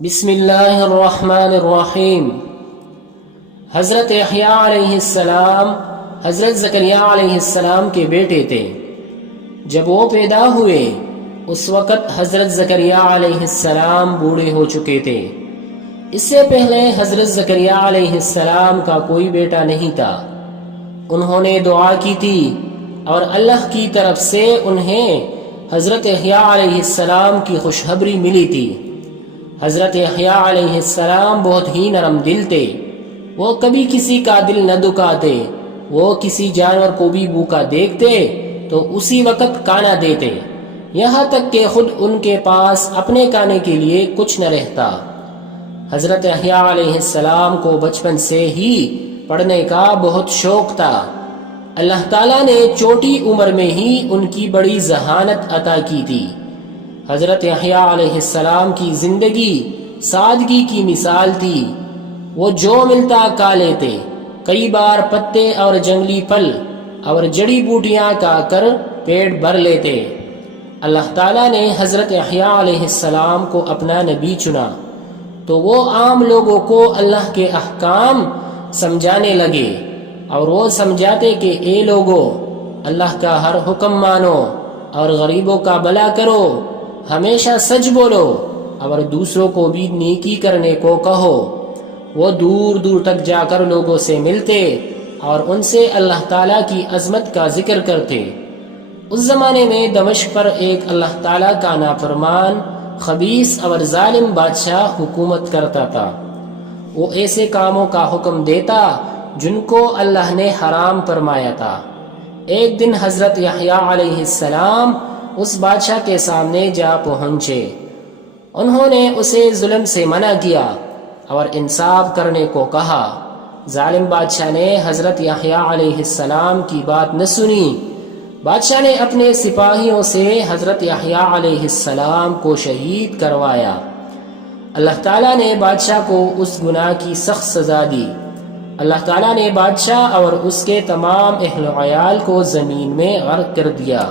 بسم اللہ الرحمن الرحیم۔ حضرت یحییٰ علیہ السلام حضرت زکریا علیہ السلام کے بیٹے تھے۔ جب وہ پیدا ہوئے اس وقت حضرت زکریا علیہ السلام بوڑھے ہو چکے تھے۔ اس سے پہلے حضرت زکریا علیہ السلام کا کوئی بیٹا نہیں تھا۔ انہوں نے دعا کی تھی اور اللہ کی طرف سے انہیں حضرت یحییٰ علیہ السلام کی خوشخبری ملی تھی۔ حضرت یحییٰ علیہ السلام بہت ہی نرم دل تھے۔ وہ کبھی کسی کا دل نہ دکھاتے۔ وہ کسی جانور کو بھی بھوکا دیکھتے تو اسی وقت کھانا دیتے، یہاں تک کہ خود ان کے پاس اپنے کھانے کے لیے کچھ نہ رہتا۔ حضرت یحییٰ علیہ السلام کو بچپن سے ہی پڑھنے کا بہت شوق تھا۔ اللہ تعالیٰ نے چھوٹی عمر میں ہی ان کی بڑی ذہانت عطا کی تھی۔ حضرت یحییٰ علیہ السلام کی زندگی سادگی کی مثال تھی۔ وہ جو ملتا کھا لیتے، کئی بار پتے اور جنگلی پھل اور جڑی بوٹیاں کھا کر پیٹ بھر لیتے۔ اللہ تعالیٰ نے حضرت یحییٰ علیہ السلام کو اپنا نبی چنا تو وہ عام لوگوں کو اللہ کے احکام سمجھانے لگے، اور وہ سمجھاتے کہ اے لوگو، اللہ کا ہر حکم مانو اور غریبوں کا بھلا کرو، ہمیشہ سچ بولو اور دوسروں کو بھی نیکی کرنے کو کہو۔ وہ دور دور تک جا کر لوگوں سے ملتے اور ان سے اللہ تعالیٰ کی عظمت کا ذکر کرتے۔ اس زمانے میں دمشق پر ایک اللہ تعالیٰ کا نافرمان، خبیث اور ظالم بادشاہ حکومت کرتا تھا۔ وہ ایسے کاموں کا حکم دیتا جن کو اللہ نے حرام فرمایا تھا۔ ایک دن حضرت یحییٰ علیہ السلام اس بادشاہ کے سامنے جا پہنچے۔ انہوں نے اسے ظلم سے منع کیا اور انصاف کرنے کو کہا۔ ظالم بادشاہ نے حضرت یحییٰ علیہ السلام کی بات نہ سنی۔ بادشاہ نے اپنے سپاہیوں سے حضرت یحییٰ علیہ السلام کو شہید کروایا۔ اللہ تعالیٰ نے بادشاہ کو اس گناہ کی سخت سزا دی۔ اللہ تعالیٰ نے بادشاہ اور اس کے تمام اہل و عیال کو زمین میں غرق کر دیا۔